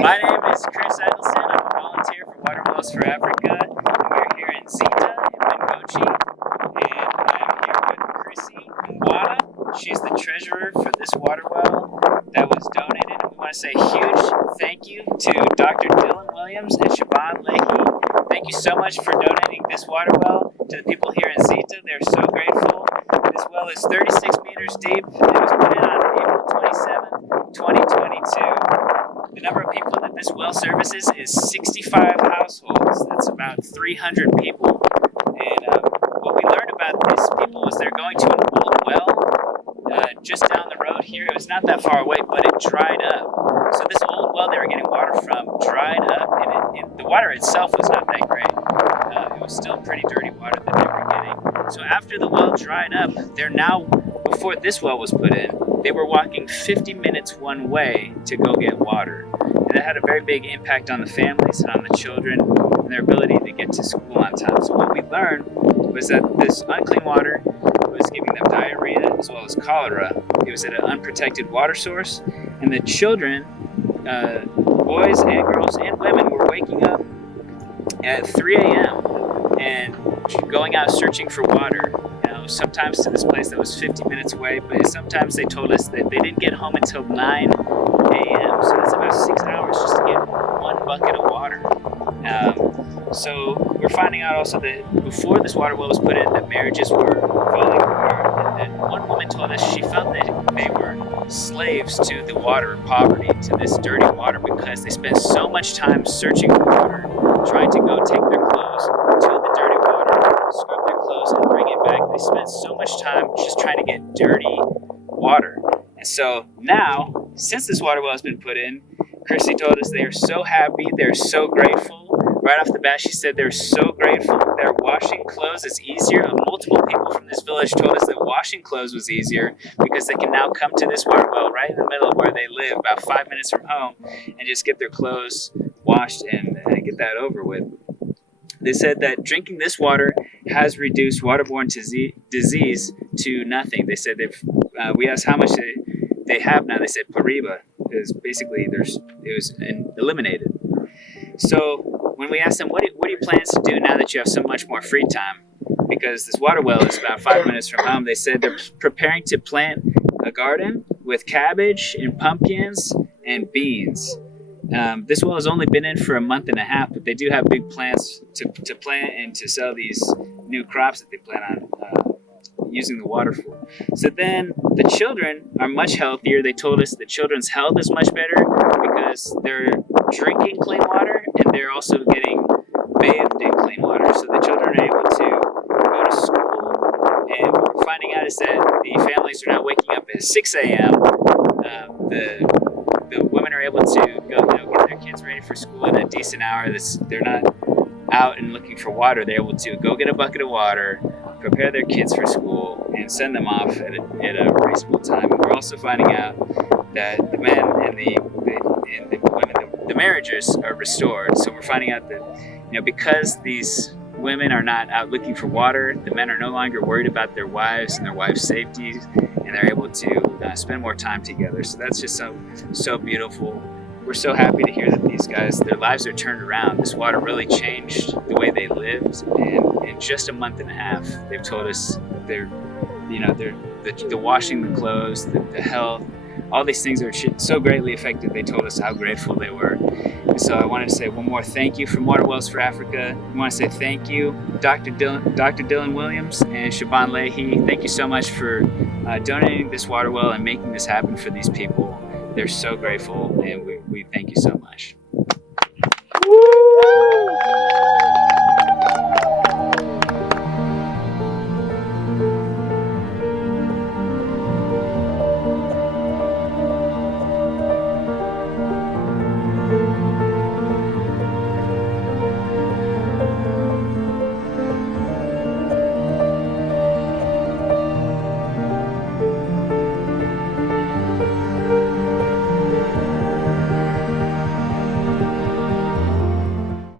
My name is Chris Edelston. I'm a volunteer for Water Wells for Africa. We're here in Zita in Bengochi, and I'm here with Chrissy Mwada. She's the treasurer for this water well that was donated. We want to say a huge thank you to Dr. Dylan Williams and Siobhan Leahy. Thank you so much for donating this water well to the people here in Zita. They're so grateful. This well is 36 meters deep. It was put in on April 27th, 2022. The number of people that this well services is 65 households. That's about 300 people. And what we learned about these people was they're going to an old well just down the road here. It was not that far away, but it dried up. So this old well they were getting water from dried up, and the water itself was not that great. It was still pretty dirty water that they were getting. So after the well dried up, they're now, before this well was put in, they were walking 50 minutes one way to go get water. And that had a very big impact on the families and on the children and their ability to get to school on time. So what we learned was that this unclean water was giving them diarrhea as well as cholera. It was at an unprotected water source, and the children, boys and girls and women, were waking up at 3 a.m. and going out searching for water. Sometimes to this place that was 50 minutes away, but sometimes they told us that they didn't get home until 9 a.m. So that's about 6 hours just to get one bucket of water. So we're finding out also that before this water well was put in, that marriages were falling apart. And one woman told us she felt that they were slaves to the water of poverty, to this dirty water, because they spent so much time searching for water, trying to go take their clothes to the dirty water, scrub their clothes and bring it back. They spent so much time just trying to get dirty water. And so now, since this water well has been put in, Chrissy told us they are so happy, they're so grateful. Right off the bat, she said they're so grateful. They're washing clothes is easier. Multiple people from this village told us that washing clothes was easier because they can now come to this water well right in the middle of where they live, about 5 minutes from home, and just get their clothes washed and get that over with. They said that drinking this water has reduced waterborne disease to nothing. They said we asked how much they have now. They said pariba, because basically it was eliminated. So when we asked them, what do you plan to do now that you have so much more free time? Because this water well is about 5 minutes from home. They said they're preparing to plant a garden with cabbage and pumpkins and beans. This well has only been in for a month and a half, but they do have big plans to plant and to sell these new crops that they plan on using the water for. So then the children are much healthier. They told us the children's health is much better because they're drinking clean water and they're also getting bathed in clean water. So the children are able to go to school. And what we're finding out is that the families are now waking up at 6 a.m. The women are able to go get their kids ready for school at a decent hour. They're not out and looking for water. They're able to go get a bucket of water, prepare their kids for school, and send them off at a reasonable time. And we're also finding out that the men and the women, the marriages are restored. So we're finding out that because these women are not out looking for water, the men are no longer worried about their wives and their wives' safety, and they're able to spend more time together. So that's just so beautiful. We're so happy to hear that these guys, their lives are turned around. This water really changed the way they lived, and in just a month and a half, they've told us the washing the clothes, the health, all these things are so greatly affected. They told us how grateful they were. And so I wanted to say one more thank you from Water Wells for Africa. I want to say thank you, Dr. Dylan Williams and Siobhan Leahy. Thank you so much for donating this water well and making this happen for these people. They're so grateful, and we thank you so much. Woo!